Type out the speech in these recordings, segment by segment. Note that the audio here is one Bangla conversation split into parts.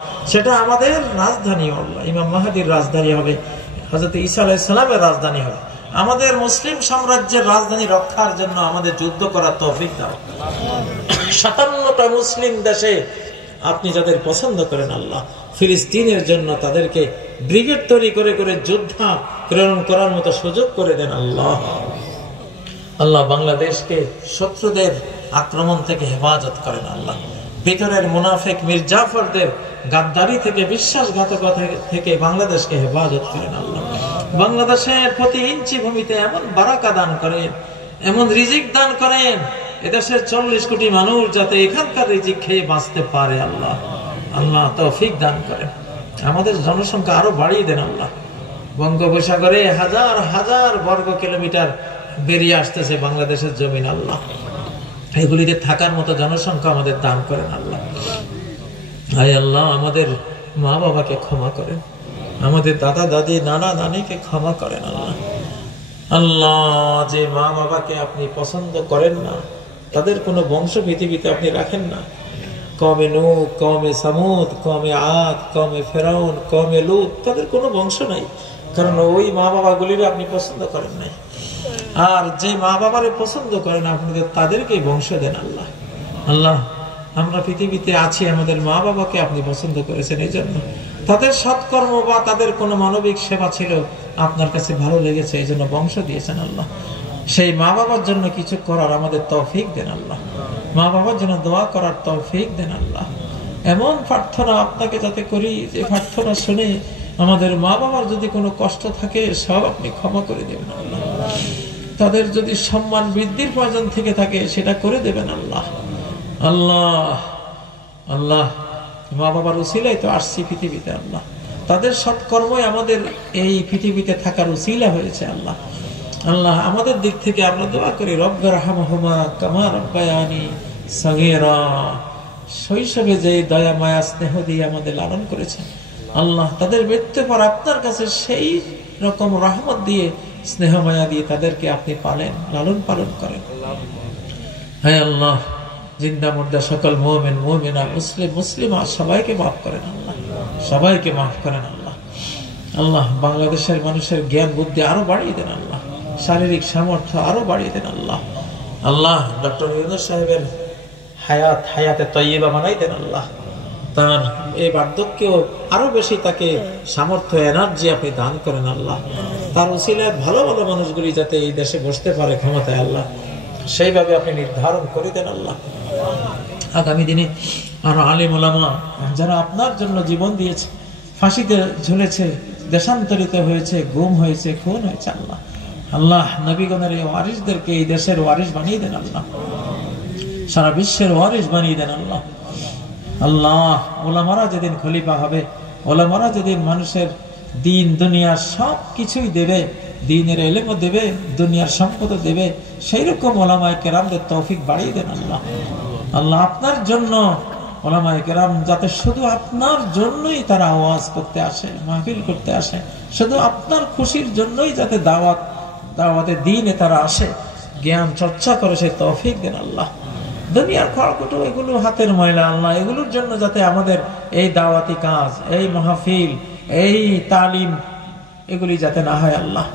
সেটা আমাদের রাজধানী হবে, ইমাম মাহদির রাজধানী হবে, হযরত ঈসা আলাইহিস সালামের রাজধানী হবে। আমাদের মুসলিম সাম্রাজ্যের রাজধানী রক্ষার জন্য আমাদের যুদ্ধ করার তৌফিক দাও। 57টা মুসলিম দেশে আপনি যাদের পছন্দ করেন আল্লাহ, ফিলিস্তিনের জন্য তাদেরকে ব্রিগেড তৈরি করে করে যোদ্ধা প্রেরণ করার মতো সুযোগ করে দেন আল্লাহ। আল্লাহ বাংলাদেশকে শত্রুদের আক্রমণ থেকে হেফাজত করেন আল্লাহ। ভিতরের মুনাফিক মির্জাফরদের গাদ্দারি থেকে, বিশ্বাসঘাতকতা থেকে বাংলাদেশকে হেফাজত করেন আল্লাহ। বাংলাদেশের প্রতি ইঞ্চি ভূমিতে এমন বারাকা দান করেন, এমন রিজিক দান করেন, এদেশের 40 কোটি মানুষ যাতে এখানকার রিজিক খেয়ে বাঁচতে পারে আল্লাহ। আল্লাহ তৌফিক দান করেন। আমাদের জনসংখ্যা আরো বাড়িয়ে দেন আল্লাহ। বঙ্গোপসাগরে হাজার হাজার বর্গ কিলোমিটার বেরিয়ে আসতেছে বাংলাদেশের জমিন আল্লাহ, এগুলিতে থাকার মতো জনসংখ্যা আমাদের দান করেন আল্লাহ। হায় আল্লাহ, আমাদের মা বাবাকে ক্ষমা করেন, আমাদের দাদা দাদি নানা নানিকে ক্ষমা করেন আল্লাহ। আল্লাহ, যে মা বাবাকে আপনি পছন্দ করেন না, তাদের কোনো বংশ পৃথিবীতে আপনি রাখেন না। কওমে নূহ, কওমে সামুদ, কওমে আদ, কওমে ফেরাউন, কওমে লূত, তাদের কোনো বংশ নাই, কারণ ওই মা বাবাগুলির আপনি পছন্দ করেন নাই। আর যে মা বাবারে পছন্দ করেন আপনি তাদেরকেই বংশ দেন আল্লাহ। আল্লাহ, আমরা পৃথিবীতে আছি আমাদের মা বাবাকে আপনি পছন্দ করেছেন, এই জন্য তাদের সৎকর্ম বা তাদের কোনো মানবিক সেবা ছিল আপনার কাছে ভালো লেগেছে, এই জন্য বংশ দিয়েছেন আল্লাহ। সেই মা বাবার জন্য কিছু করার আমাদের তৌফিক দেন আল্লাহ। মা বাবার জন্য দোয়া করার তৌফিক দেন আল্লাহ। এমন প্রার্থনা আপনাকে যাতে করি যে প্রার্থনা শুনে আমাদের মা বাবার যদি কোনো কষ্ট থাকে সব আপনি ক্ষমা করে দেবেন আল্লাহ। তাদের যদি সম্মান বৃদ্ধির প্রয়োজন থেকে থাকে সেটা করে দেবেন আল্লাহ। আল্লাহ আল্লাহ, মা বাবার উসিলাই তো আসছি পৃথিবীতে আল্লাহ, তাদের সৎকর্মই আমাদের এই পৃথিবীতে থাকার উসিলা হয়েছে আল্লাহ। আল্লাহ, আমাদের দিক থেকে আমরা দোয়া করি রব্বিরহামহুমা কামা রাব্বায়ানি সগীরা, শৈশবে যে দয়া মায়া স্নেহ দিয়ে আমাদের লালন করেছেন আল্লাহ, তাদের মৃত্যুর পর আপনার কাছে সেই রকম রহমত দিয়ে স্নেহ মায়া দিয়ে তাদেরকে আপনি পালেন, লালন পালন করেন। হ্যাঁ আল্লাহ, জিন্দা মুর্দা সকল মুমিন মুমিনা মুসলিম মুসলিমা সবাইকে মাফ করেন আল্লাহ, সবাইকে মাফ করেন আল্লাহ। আল্লাহ, বাংলাদেশের মানুষের জ্ঞান বুদ্ধি আরো বাড়িয়ে দেন আল্লাহ, শারীরিক সামর্থ্য আরো বাড়িয়ে দেন আল্লাহ। আল্লাহ, ডক্টর ইউনূস সাহেবের হায়াতে তয়্যিবা বানাই দেন আল্লাহ। তার এই বার্ধক্যেও আরো বেশি তাকে সামর্থ্য এনার্জি আপনি দান করেন আল্লাহ। তার উসিলায় ভালো ভালো মানুষগুলি যাতে এই দেশে বসতে পারে ক্ষমতায় আল্লাহ, সেইভাবে আপনি নির্ধারণ করে দেন আল্লাহ। আগামী দিনে আরো আলেম ওলামা যারা আপনার জন্য জীবন দিয়েছে, ফাঁসিতে ঝুলেছে, দেশান্তরিত হয়েছে, গুম হয়েছে, খুন হয়েছে আল্লাহ, আল্লাহ নবীগণের এই ওয়ারিসদেরকে এই দেশের ওয়ারিস বানিয়ে দেন আল্লাহ, সারা বিশ্বের ওয়ারিস বানিয়ে দেন আল্লাহ। আল্লাহ, ওলামারা যেদিন খলিফা হবে, ওলামারা যেদিন মানুষের দিন দুনিয়ার সব কিছুই দেবে, দ্বীনের ইলমও দেবে, দুনিয়ার সম্পদও দেবে, সেই রকম ওলামায়ে কেরামদের তৌফিক বাড়িয়ে দেন আল্লাহ। আল্লাহ, আপনার জন্য ওলামায়ে কেরাম যাতে শুধু আপনার জন্যই তারা আওয়াজ করতে আসে, মাহফিল করতে আসে, শুধু আপনার খুশির জন্যই যাতে দাওয়াতে দ্বীনে তারা আসে, জ্ঞান চর্চা করে, সেই তৌফিক দেন আল্লাহ। দুনিয়ার খড়কুটো এগুলো হাতের ময়লা আল্লাহ, এগুলোর জন্য যাতে আমাদের এই দাওয়াতি কাজ, এই মাহফিল, এই তালিম এগুলি যাতে না হয় আল্লাহ।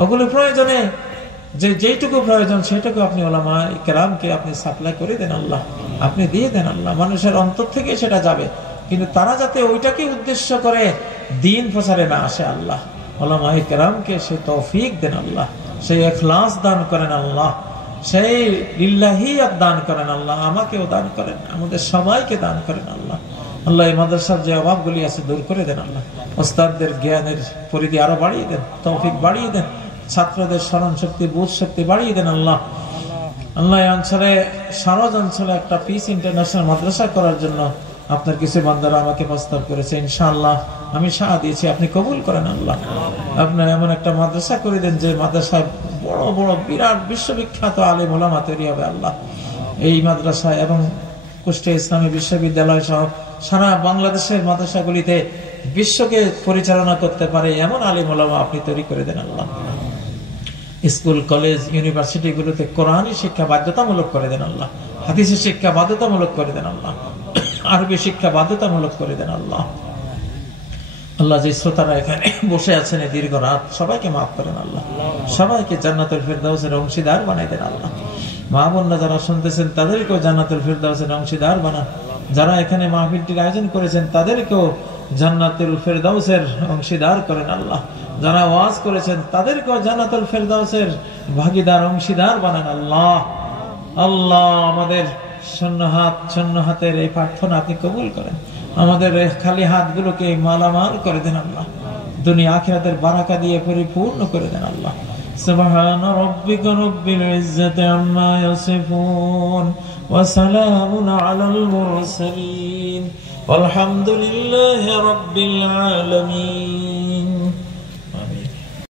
ওগুলো প্রয়োজনে যেইটুকু প্রয়োজন সেটুকু আপনি ওলামায়ে কেরামকে আপনি সাপ্লাই করে দেন আল্লাহ, আপনি দিয়ে দেন আল্লাহ। মানুষের অন্তর থেকে সেটা যাবে, কিন্তু তারা যাতে ওইটাকে উদ্দেশ্য করে দ্বীন প্রচারে না আসে আল্লাহ। ওলামায়ে কেরামকে সে তৌফিক দেন আল্লাহ, সেই ইখলাস দান করেন আল্লাহ, সেই লিল্লাহিয়াত দান করেন আল্লাহ। আমাকেও দান করেন, আমাদের সবাইকে দান করেন আল্লাহ। আল্লাহ, এই মাদ্রাসার যে অভাবগুলি আছে দূর করে দেন আল্লাহ। ওস্তাদদের জ্ঞানের পরিধি আরো বাড়িয়ে দেন, তৌফিক বাড়িয়ে দেন, ছাত্রদের স্মরণ শক্তি, বোধ শক্তি বাড়িয়ে দেন আল্লাহ। আল্লাহ, এই অঞ্চলে সরজ অঞ্চলে একটা পিস ইন্টারন্যাশনাল মাদ্রাসা করার জন্য আপনার কিছু বান্দারা আমাকে প্রস্তাব করেছে, ইনশাআল্লাহ আমি সাড়া দিয়েছি, আপনি কবুল করেন আল্লাহ। আপনার এমন একটা মাদ্রাসা করে দেন যে মাদ্রাসায় বড় বড় বিরাট বিশ্ববিখ্যাত আলেম ওলামা তৈরি হবে আল্লাহ। এই মাদ্রাসায় এবং কুষ্টিয়া ইসলামী বিশ্ববিদ্যালয় সহ সারা বাংলাদেশের মাদ্রাসাগুলিতে বিশ্বকে পরিচালনা করতে পারে এমন আলেম ওলামা আপনি তৈরি করে দেন আল্লাহ। স্কুল কলেজ ইউনিভার্সিটি গুলোতে কোরআনী শিক্ষা বাধ্যতামূলক করে দেন আল্লাহ, হাদিসের শিক্ষা বাধ্যতামূলক করে দেন আল্লাহ। আরবি শিক্ষা বাধ্যতামূলক করে দেন আল্লাহ। আল্লাহ, যে শ্রোতারা এখানে বসে আছেন এই দীর্ঘ রাত, সবাইকে মাফ করেন আল্লাহ, সবাইকে জান্নাতুল ফিরদাউসের অংশীদার বানাই দেন আল্লাহ। মা বোনরা যারা শুনতেছেন তাদেরকেও জান্নাতুল ফিরদাউসের অংশীদার বানান। যারা এখানে মাহফিলটির আয়োজন করেছেন তাদেরকেও জান্নাতুল ফিরদাউসের অংশীদার করেন আল্লাহ। যারা ওয়াজ করেছেন তাদেরকেও জান্নাতুল ফিরদাউসের ভাগীদার অংশীদার বানান আল্লাহ। আল্লাহ, আমাদের শূন্য হাতের এই প্রার্থনা আপনি কবুল করেন। আমাদের খালি হাতগুলোকে মালামাল করে দেন আল্লাহ, দুনিয়া আখিরাতের বারাকা দিয়ে পরিপূর্ণ করে দেন আল্লাহ। সুবহান রাব্বিকা রাব্বিল ইজ্জাতি আম্মা ইয়াসিফুন ওয়া সালামুন আলাল মুরসালিন ওয়ালহামদুলিল্লাহি রাব্বিল আলামিন।